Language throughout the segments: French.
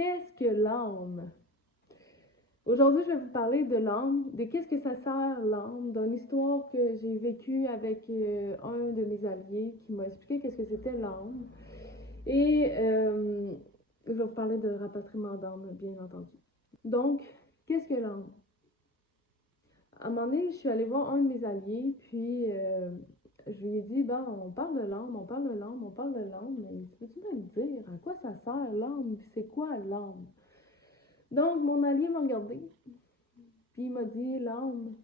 qu'est-ce que l'âme? Aujourd'hui, je vais vous parler de l'âme, de qu'est-ce que ça sert l'âme, d'une histoire que j'ai vécue avec un de mes alliés qui m'a expliqué qu'est-ce que c'était l'âme. Et je vais vous parler de rapatriement d'âme, bien entendu. Donc, qu'est-ce que l'âme? À un moment donné, je suis allée voir un de mes alliés, puis je lui ai dit, bon, on parle de l'âme, on parle de l'âme, on parle de l'âme, mais peux-tu me dire à quoi ça sert l'âme, puis c'est quoi l'âme? Donc, mon allié m'a regardé, puis il m'a dit, l'âme,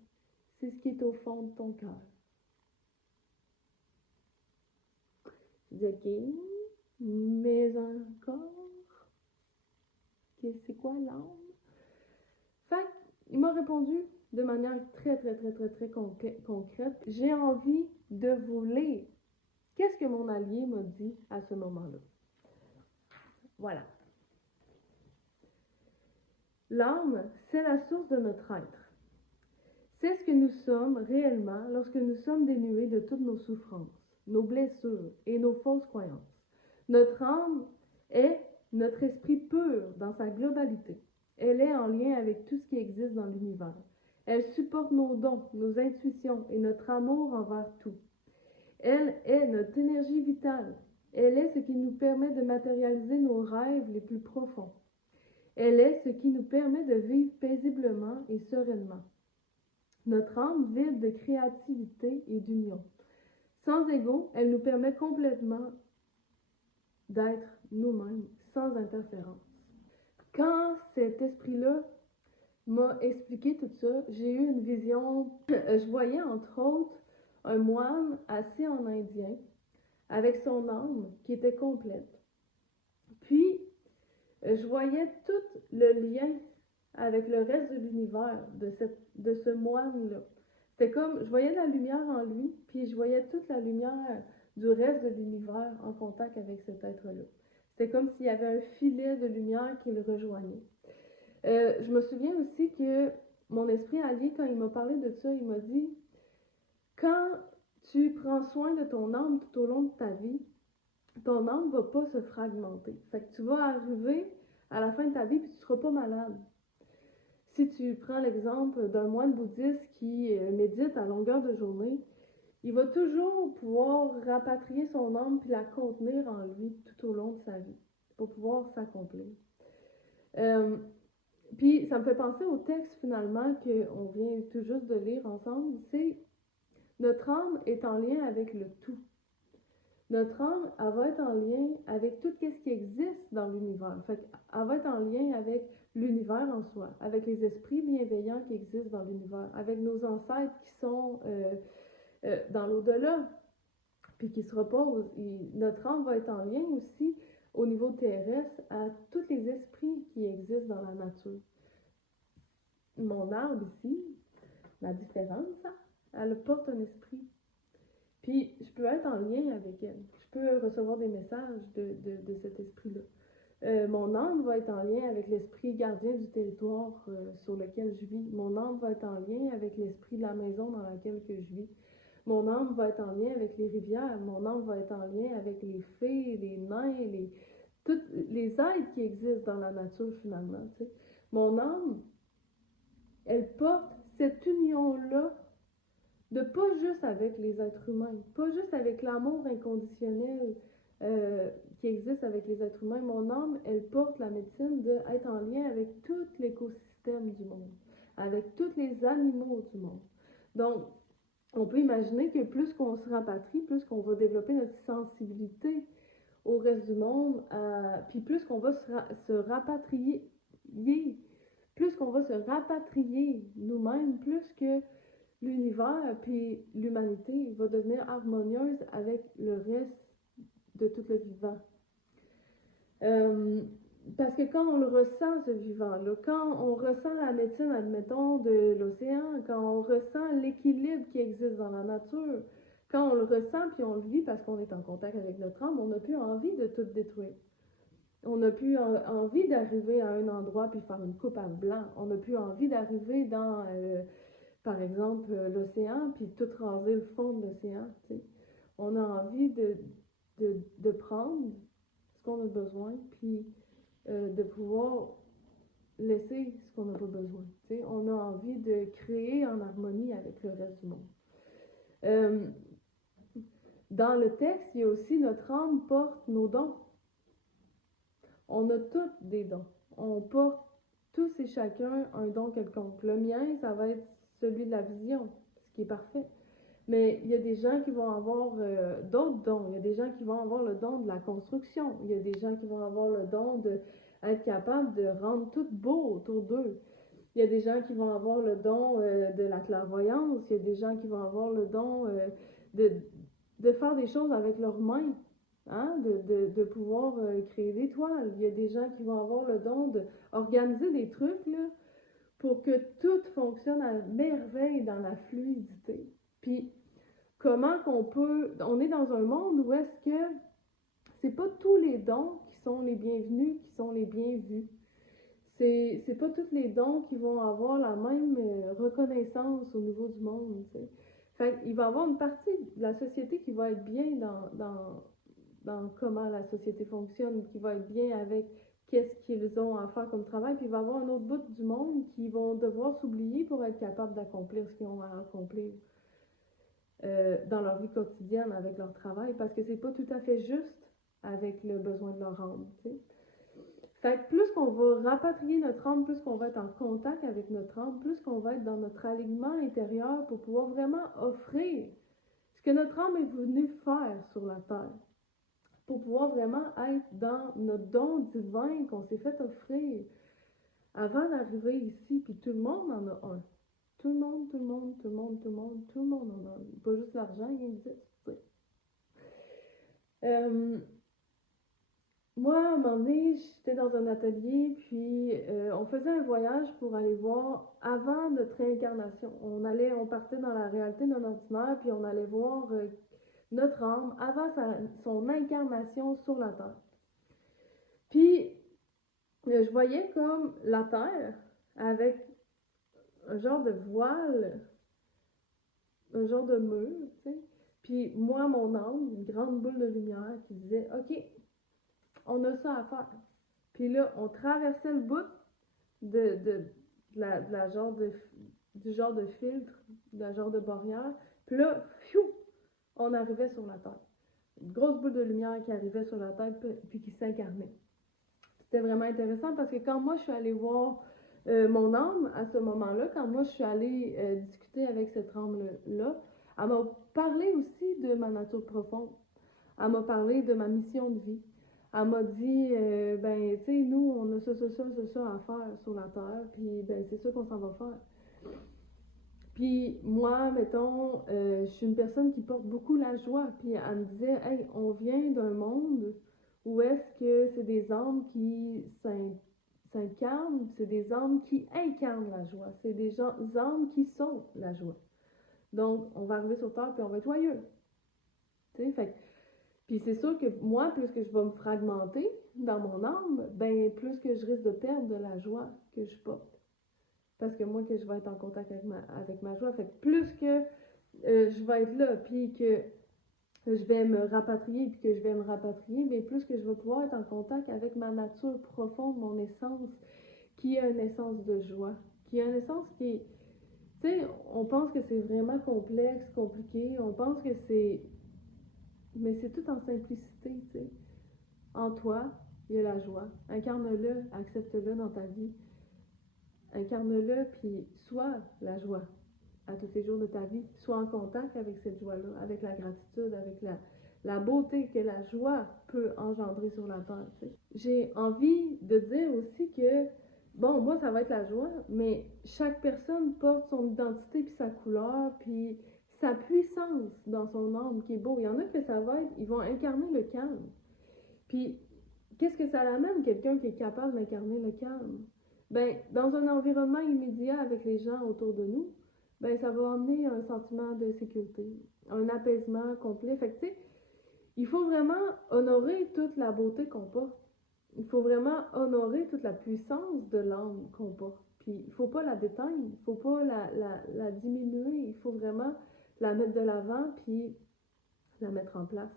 c'est ce qui est au fond de ton cœur. Je dis, ok, mais encore, c'est quoi l'âme? Fait il m'a répondu de manière très concrète. J'ai envie de vous lire. Qu'est-ce que mon allié m'a dit à ce moment-là? Voilà. L'âme, c'est la source de notre être. C'est ce que nous sommes réellement lorsque nous sommes dénués de toutes nos souffrances, nos blessures et nos fausses croyances. Notre âme est notre esprit pur dans sa globalité. Elle est en lien avec tout ce qui existe dans l'univers. Elle supporte nos dons, nos intuitions et notre amour envers tout. Elle est notre énergie vitale. Elle est ce qui nous permet de matérialiser nos rêves les plus profonds. Elle est ce qui nous permet de vivre paisiblement et sereinement. Notre âme vide de créativité et d'union. Sans ego, elle nous permet complètement d'être nous-mêmes, sans interférence. Quand cet esprit-là m'a expliqué tout ça, j'ai eu une vision. Je voyais entre autres un moine assis en indien, avec son âme qui était complète. Puis, je voyais tout le lien avec le reste de l'univers de ce moine-là. C'était comme, je voyais la lumière en lui, puis je voyais toute la lumière du reste de l'univers en contact avec cet être-là. C'était comme s'il y avait un filet de lumière qui le rejoignait. Je me souviens aussi que mon esprit allié, quand il m'a parlé de ça, il m'a dit, quand tu prends soin de ton âme tout au long de ta vie, ton âme ne va pas se fragmenter. Fait que tu vas arriver à la fin de ta vie et tu ne seras pas malade. Si tu prends l'exemple d'un moine bouddhiste qui médite à longueur de journée, il va toujours pouvoir rapatrier son âme puis la contenir en lui tout au long de sa vie pour pouvoir s'accomplir. Puis ça me fait penser au texte finalement qu'on vient tout juste de lire ensemble, c'est notre âme est en lien avec le tout. Notre âme, elle va être en lien avec tout ce qui existe dans l'univers. Fait elle va être en lien avec l'univers en soi, avec les esprits bienveillants qui existent dans l'univers, avec nos ancêtres qui sont dans l'au-delà, puis qui se reposent. Et notre âme va être en lien aussi au niveau terrestre à tous les esprits qui existent dans la nature. Mon arbre ici, la différence, elle porte un esprit. Puis, je peux être en lien avec elle. Je peux recevoir des messages de cet esprit-là. Mon âme va être en lien avec l'esprit gardien du territoire sur lequel je vis. Mon âme va être en lien avec l'esprit de la maison dans laquelle que je vis. Mon âme va être en lien avec les rivières. Mon âme va être en lien avec les fées, les nains, tous les êtres qui existent dans la nature finalement. T'sais. Mon âme, elle porte cette union-là de pas juste avec les êtres humains, pas juste avec l'amour inconditionnel qui existe avec les êtres humains. Mon âme, elle porte la médecine d'être en lien avec tout l'écosystème du monde, avec tous les animaux du monde. Donc, on peut imaginer que plus qu'on se rapatrie, plus qu'on va développer notre sensibilité au reste du monde, puis plus qu'on va se rapatrier, plus qu'on va se rapatrier nous-mêmes, plus que l'univers puis l'humanité va devenir harmonieuse avec le reste de tout le vivant. Parce que quand on le ressent, ce vivant-là, quand on ressent la médecine, admettons, de l'océan, quand on ressent l'équilibre qui existe dans la nature, quand on le ressent puis on le vit parce qu'on est en contact avec notre âme, on n'a plus envie de tout détruire. On n'a plus envie d'arriver à un endroit puis faire une coupe à blanc. On n'a plus envie d'arriver dans, par exemple, l'océan puis tout raser le fond de l'océan. T'sais. On a envie de prendre ce qu'on a besoin puis de pouvoir laisser ce qu'on n'a pas besoin. T'sais, on a envie de créer en harmonie avec le reste du monde. Dans le texte, il y a aussi notre âme porte nos dons. On a tous des dons. On porte tous et chacun un don quelconque. Le mien, ça va être celui de la vision, ce qui est parfait. Mais il y a des gens qui vont avoir d'autres dons. Il y a des gens qui vont avoir le don de la construction. Il y a des gens qui vont avoir le don d'être capable de rendre tout beau autour d'eux. Il y a des gens qui vont avoir le don de la clairvoyance. Il y a des gens qui vont avoir le don de faire des choses avec leurs mains. Hein? De pouvoir créer des toiles. Il y a des gens qui vont avoir le don d'organiser des trucs là, pour que tout fonctionne à merveille dans la fluidité. Puis, comment qu'on peut... On est dans un monde où est-ce que c'est pas tous les dons qui sont les bienvenus, qui sont les bien vus. C'est pas tous les dons qui vont avoir la même reconnaissance au niveau du monde, tu sais. Fait qu'il va y avoir une partie de la société qui va être bien dans comment la société fonctionne, qui va être bien avec qu'est-ce qu'ils ont à faire comme travail, puis il va y avoir un autre bout du monde qui vont devoir s'oublier pour être capable d'accomplir ce qu'ils ont à accomplir dans leur vie quotidienne avec leur travail, parce que c'est pas tout à fait juste avec le besoin de leur âme, tu sais. Fait que plus qu'on va rapatrier notre âme, plus qu'on va être en contact avec notre âme, plus qu'on va être dans notre alignement intérieur pour pouvoir vraiment offrir ce que notre âme est venue faire sur la terre. Pour pouvoir vraiment être dans notre don divin qu'on s'est fait offrir avant d'arriver ici, puis tout le monde en a un. Tout le monde en a un. Pas juste l'argent, il existe, tu sais. Moi, à un moment donné, j'étais dans un atelier, puis on faisait un voyage pour aller voir avant notre réincarnation. On partait dans la réalité non ordinaire, puis on allait voir notre âme avant son incarnation sur la Terre. Puis, je voyais comme la Terre avec un genre de voile, un genre de mur, tu sais. Puis moi, mon âme, une grande boule de lumière qui disait « Ok, on a ça à faire. » Puis là, on traversait le bout du genre de filtre, de la genre de barrière. Puis là, pfiou, on arrivait sur la Terre. Une grosse boule de lumière qui arrivait sur la Terre puis qui s'incarnait. C'était vraiment intéressant parce que quand moi je suis allée voir mon âme à ce moment-là, quand moi je suis allée discuter avec cette âme-là, elle m'a parlé aussi de ma nature profonde. Elle m'a parlé de ma mission de vie. Elle m'a dit, ben, tu sais, nous, on a ça à faire sur la Terre, puis ben, c'est ça qu'on s'en va faire. Puis moi, mettons, je suis une personne qui porte beaucoup la joie, puis elle me disait, hey, on vient d'un monde où est-ce que c'est des âmes qui s'incarnent, c'est des âmes qui incarnent la joie, c'est des âmes qui sont la joie. Donc, on va arriver sur Terre, puis on va être joyeux. Tu sais, fait puis c'est sûr que moi, plus que je vais me fragmenter dans mon âme, ben plus que je risque de perdre de la joie que je porte. Parce que moi, que je vais être en contact avec ma joie, fait que plus que je vais être là, puis que je vais me rapatrier, puis que je vais me rapatrier, mais plus que je vais pouvoir être en contact avec ma nature profonde, mon essence, qui a une essence de joie, qui a une essence qui est... Tu sais, on pense que c'est vraiment complexe, compliqué, on pense que c'est... Mais c'est tout en simplicité, tu sais. En toi, il y a la joie. Incarne-le, accepte-le dans ta vie. Incarne-le, puis sois la joie à tous les jours de ta vie. Sois en contact avec cette joie-là, avec la gratitude, avec la beauté que la joie peut engendrer sur la terre. Tu sais. J'ai envie de dire aussi que, bon, moi, ça va être la joie, mais chaque personne porte son identité, puis sa couleur, puis sa puissance dans son âme qui est beau. Il y en a que ça va être, ils vont incarner le calme. Puis, qu'est-ce que ça l'amène, quelqu'un qui est capable d'incarner le calme? Ben, dans un environnement immédiat avec les gens autour de nous, ben, ça va amener un sentiment de sécurité, un apaisement complet. Fait que, tu sais, il faut vraiment honorer toute la beauté qu'on porte. Il faut vraiment honorer toute la puissance de l'âme qu'on porte. Puis, il faut pas la déteindre, il faut pas la diminuer, il faut vraiment la mettre de l'avant, puis la mettre en place.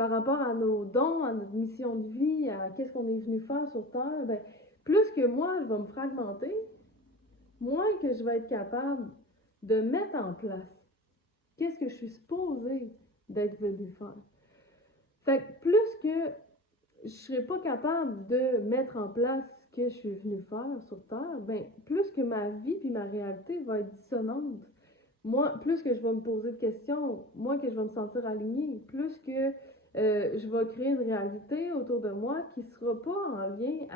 par rapport à nos dons, à notre mission de vie, à qu'est-ce qu'on est venu faire sur Terre, ben, plus que moi, je vais me fragmenter, moins que je vais être capable de mettre en place qu'est-ce que je suis supposée d'être venu faire. Fait que plus que je serais pas capable de mettre en place ce que je suis venue faire sur Terre, ben plus que ma vie puis ma réalité va être dissonante. Moi, plus que je vais me poser de questions, moins que je vais me sentir alignée, plus que je vais créer une réalité autour de moi qui sera pas en lien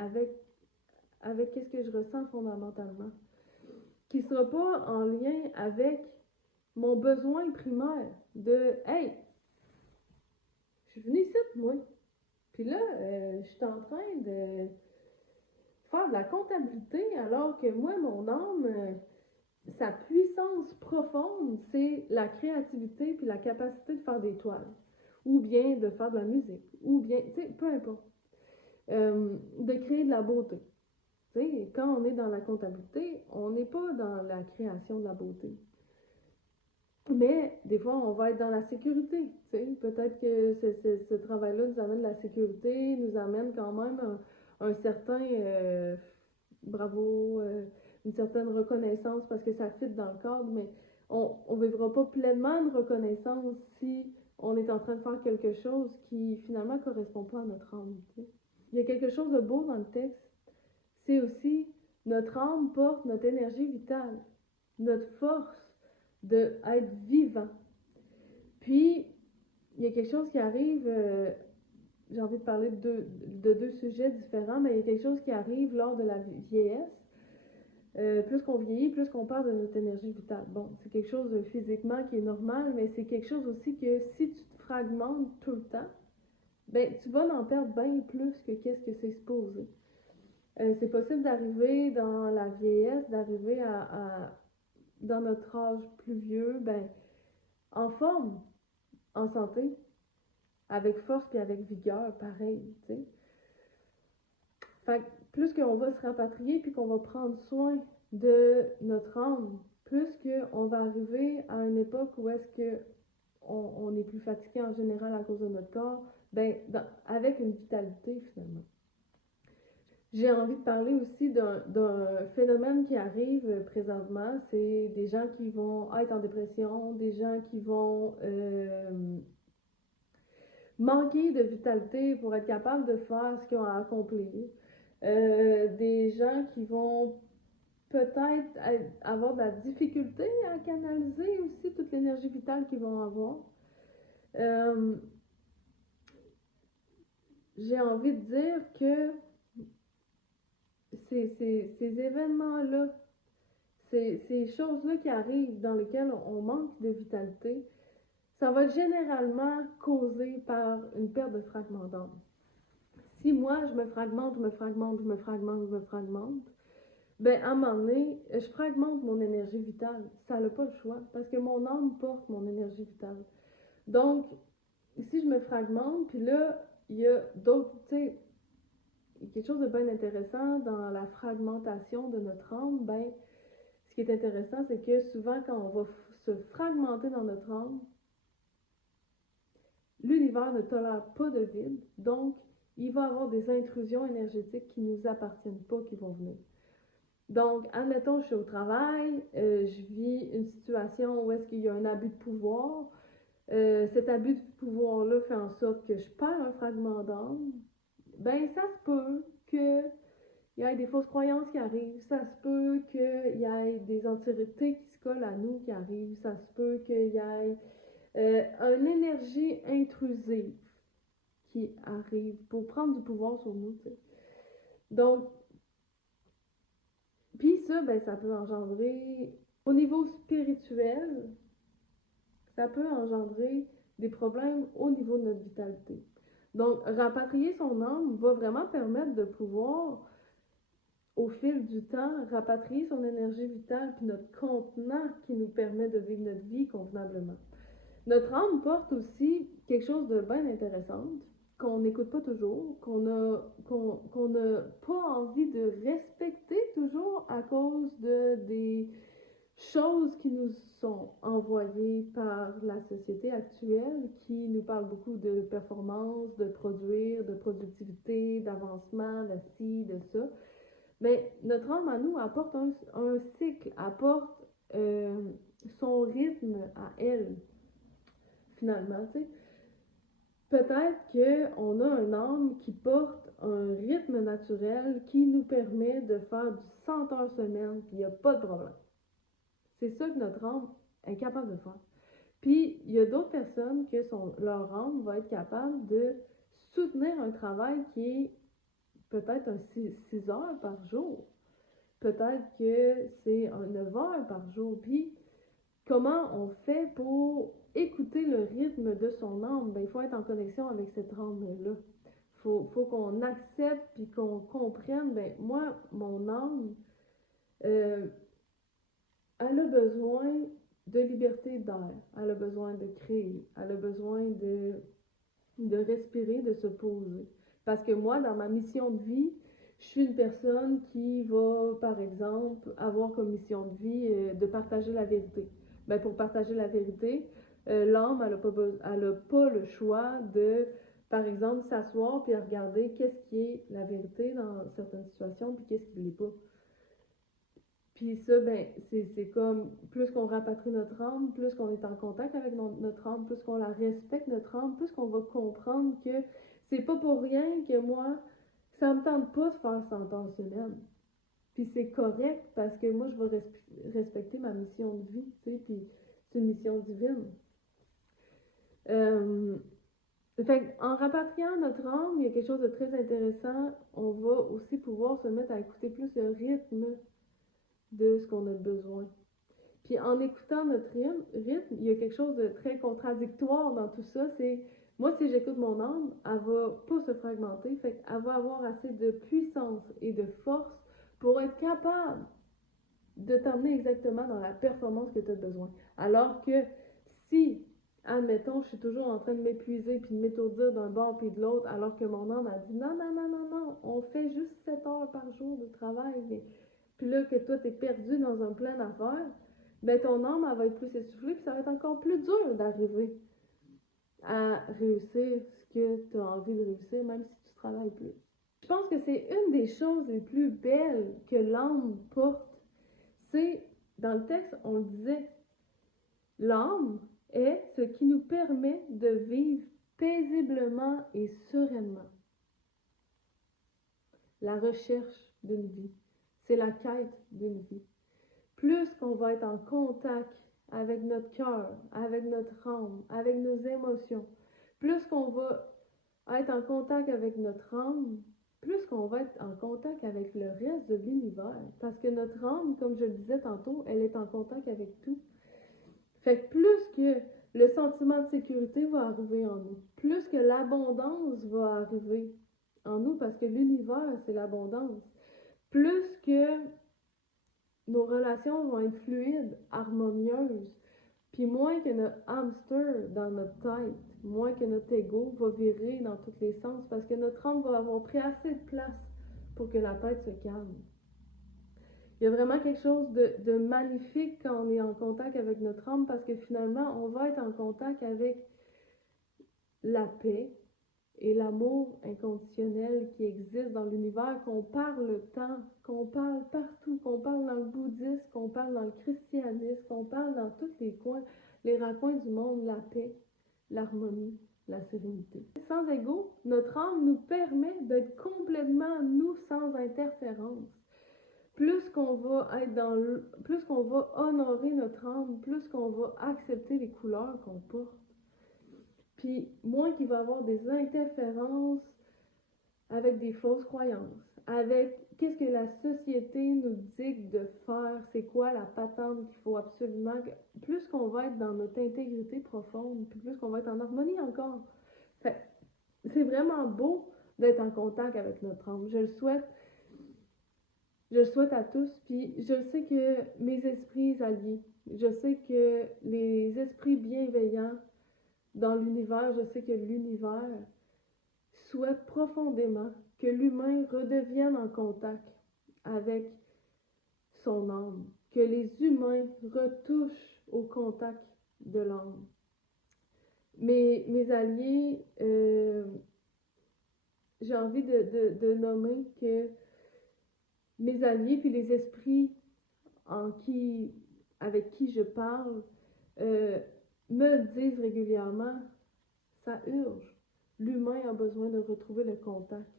avec qu'est-ce que je ressens fondamentalement, qui sera pas en lien avec mon besoin primaire de hey, je suis venue ici moi. Puis là, je suis en train de faire de la comptabilité alors que moi, mon âme, sa puissance profonde, c'est la créativité puis la capacité de faire des toiles. Ou bien de faire de la musique. Ou bien, tu sais, peu importe. De créer de la beauté. Tu sais, quand on est dans la comptabilité, on n'est pas dans la création de la beauté. Mais des fois, on va être dans la sécurité. Tu sais, peut-être que ce travail-là nous amène de la sécurité, nous amène quand même un certain bravo, une certaine reconnaissance parce que ça fit dans le cadre, mais on ne vivra pas pleinement de reconnaissance si on est en train de faire quelque chose qui finalement ne correspond pas à notre âme. Tu sais. Il y a quelque chose de beau dans le texte. C'est aussi notre âme porte notre énergie vitale, notre force d'être vivant. Puis, il y a quelque chose qui arrive, j'ai envie de parler de deux sujets différents, mais il y a quelque chose qui arrive lors de la vieillesse. Plus qu'on vieillit, plus qu'on perd de notre énergie vitale. Bon, c'est quelque chose physiquement qui est normal, mais c'est quelque chose aussi que si tu te fragmentes tout le temps, ben tu vas en perdre bien plus que qu'est-ce que c'est supposé. C'est possible d'arriver dans la vieillesse, d'arriver dans notre âge plus vieux, ben en forme, en santé, avec force puis avec vigueur, pareil, tu sais. Fait que plus qu'on va se rapatrier puis qu'on va prendre soin de notre âme, plus qu'on va arriver à une époque où est-ce que on est plus fatigué en général à cause de notre corps, ben avec une vitalité finalement. J'ai envie de parler aussi d'un phénomène qui arrive présentement, c'est des gens qui vont être en dépression, des gens qui vont manquer de vitalité pour être capables de faire ce qu'ils ont à accomplir. Des gens qui vont peut-être avoir de la difficulté à canaliser aussi toute l'énergie vitale qu'ils vont avoir. J'ai envie de dire que ces événements-là, ces choses-là qui arrivent dans lesquelles on manque de vitalité, ça va être généralement causé par une perte de fragment d'âme. Si moi, je me fragmente, ben à un moment donné, je fragmente mon énergie vitale. Ça n'a pas le choix, parce que mon âme porte mon énergie vitale. Donc, si je me fragmente, puis là, il y a d'autres, tu sais, quelque chose de bien intéressant dans la fragmentation de notre âme, ben, ce qui est intéressant, c'est que souvent, quand on va se fragmenter dans notre âme, l'univers ne tolère pas de vide, donc il va y avoir des intrusions énergétiques qui ne nous appartiennent pas qui vont venir. Donc, admettons, je suis au travail, je vis une situation où est-ce qu'il y a un abus de pouvoir. Cet abus de pouvoir-là fait en sorte que je perds un fragment d'âme. Ben, ça se peut qu'il y ait des fausses croyances qui arrivent. Ça se peut qu'il y ait des entités qui se collent à nous qui arrivent. Ça se peut qu'il y ait une énergie intrusive qui arrive pour prendre du pouvoir sur nous. T'sais. Donc, puis ça, ben, ça peut engendrer, au niveau spirituel, ça peut engendrer des problèmes au niveau de notre vitalité. Donc, rapatrier son âme va vraiment permettre de pouvoir, au fil du temps, rapatrier son énergie vitale puis notre contenant qui nous permet de vivre notre vie convenablement. Notre âme porte aussi quelque chose de bien intéressant qu'on n'écoute pas toujours, qu'on n'a pas envie de respecter toujours à cause de des choses qui nous sont envoyées par la société actuelle, qui nous parle beaucoup de performance, de produire, de productivité, d'avancement, de ci, de ça. Mais notre âme à nous apporte un cycle, apporte euh, son rythme à elle, finalement, tu sais. Peut-être qu'on a un âme qui porte un rythme naturel qui nous permet de faire du 100 heures semaine, puis il n'y a pas de problème. C'est ça que notre âme est capable de faire. Puis, il y a d'autres personnes que leur âme va être capable de soutenir un travail qui est peut-être un 6 heures par jour. Peut-être que c'est un 9 heures par jour. Puis, comment on fait pour écouter le rythme de son âme? Ben, il faut être en connexion avec cette âme-là. Faut qu'on accepte puis qu'on comprenne, ben, moi, mon âme, euh, elle a besoin de liberté d'air, elle a besoin de créer, elle a besoin de respirer, de se poser. Parce que moi, dans ma mission de vie, je suis une personne qui va, par exemple, avoir comme mission de vie de partager la vérité. Ben, pour partager la vérité, l'âme, elle a pas le choix de, par exemple, s'asseoir puis regarder qu'est-ce qui est la vérité dans certaines situations puis qu'est-ce qui ne l'est pas. Puis ça, ben, c'est comme, plus qu'on rapatrie notre âme, plus qu'on est en contact avec notre âme, plus qu'on la respecte, notre âme, plus qu'on va comprendre que c'est pas pour rien que moi, ça me tente pas de faire 100 heures semaine. Puis c'est correct parce que moi, je vais respecter ma mission de vie, tu sais, puis c'est une mission divine. Euh, Fait en rapatriant notre âme, il y a quelque chose de très intéressant. On va aussi pouvoir se mettre à écouter plus le rythme de ce qu'on a besoin. Puis en écoutant notre rythme, il y a quelque chose de très contradictoire dans tout ça. C'est moi, si j'écoute mon âme, elle va pas se fragmenter, fait qu'elle va avoir assez de puissance et de force pour être capable de t'amener exactement dans la performance que tu as besoin. Alors que si, admettons, je suis toujours en train de m'épuiser puis de m'étourdir d'un bord puis de l'autre, alors que mon âme a dit non, non, non, non, non, on fait juste 7 heures par jour de travail, puis là que toi t'es perdu dans un plein d'affaires, ben ton âme elle va être plus essoufflée puis ça va être encore plus dur d'arriver à réussir ce que tu as envie de réussir, même si tu travailles plus. Je pense que c'est une des choses les plus belles que l'âme porte. C'est, dans le texte, on le disait, l'âme est ce qui nous permet de vivre paisiblement et sereinement. La recherche d'une vie, c'est la quête d'une vie. Plus qu'on va être en contact avec notre cœur, avec notre âme, avec nos émotions, plus qu'on va être en contact avec notre âme, plus qu'on va être en contact avec le reste de l'univers. Parce que notre âme, comme je le disais tantôt, elle est en contact avec tout. Fait que plus que le sentiment de sécurité va arriver en nous, plus que l'abondance va arriver en nous, parce que l'univers, c'est l'abondance, plus que nos relations vont être fluides, harmonieuses, puis moins que notre hamster dans notre tête, moins que notre ego va virer dans tous les sens, parce que notre âme va avoir pris assez de place pour que la tête se calme. Il y a vraiment quelque chose de magnifique quand on est en contact avec notre âme, parce que finalement, on va être en contact avec la paix et l'amour inconditionnel qui existe dans l'univers, qu'on parle tant, qu'on parle partout, qu'on parle dans le bouddhisme, qu'on parle dans le christianisme, qu'on parle dans tous les coins, les raccoins du monde, la paix, l'harmonie, la sérénité. Sans ego, notre âme nous permet d'être complètement nous sans interférence. Plus qu'on va être plus qu'on va honorer notre âme, plus qu'on va accepter les couleurs qu'on porte. Puis moins qu'il va y avoir des interférences avec des fausses croyances, avec qu'est-ce que la société nous dit de faire, c'est quoi la patente qu'il faut absolument, plus qu'on va être dans notre intégrité profonde, puis plus qu'on va être en harmonie encore. Fait, c'est vraiment beau d'être en contact avec notre âme. Je le souhaite à tous, puis je sais que mes esprits alliés, je sais que les esprits bienveillants dans l'univers, je sais que l'univers souhaite profondément que l'humain redevienne en contact avec son âme, que les humains retouchent au contact de l'âme. Mes alliés, j'ai envie de nommer que mes alliés puis les esprits avec qui je parle me disent régulièrement, ça urge. L'humain a besoin de retrouver le contact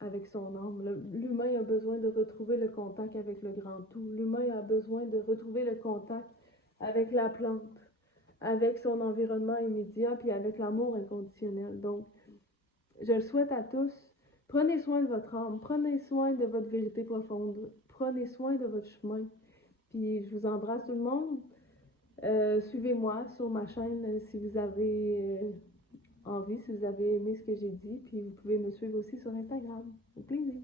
avec son âme. L'humain a besoin de retrouver le contact avec le grand tout. L'humain a besoin de retrouver le contact avec la plante, avec son environnement immédiat, puis avec l'amour inconditionnel. Donc, je le souhaite à tous. Prenez soin de votre âme, prenez soin de votre vérité profonde, prenez soin de votre chemin. Puis je vous embrasse tout le monde. Suivez-moi sur ma chaîne si vous avez envie, si vous avez aimé ce que j'ai dit. Puis vous pouvez me suivre aussi sur Instagram. Au plaisir.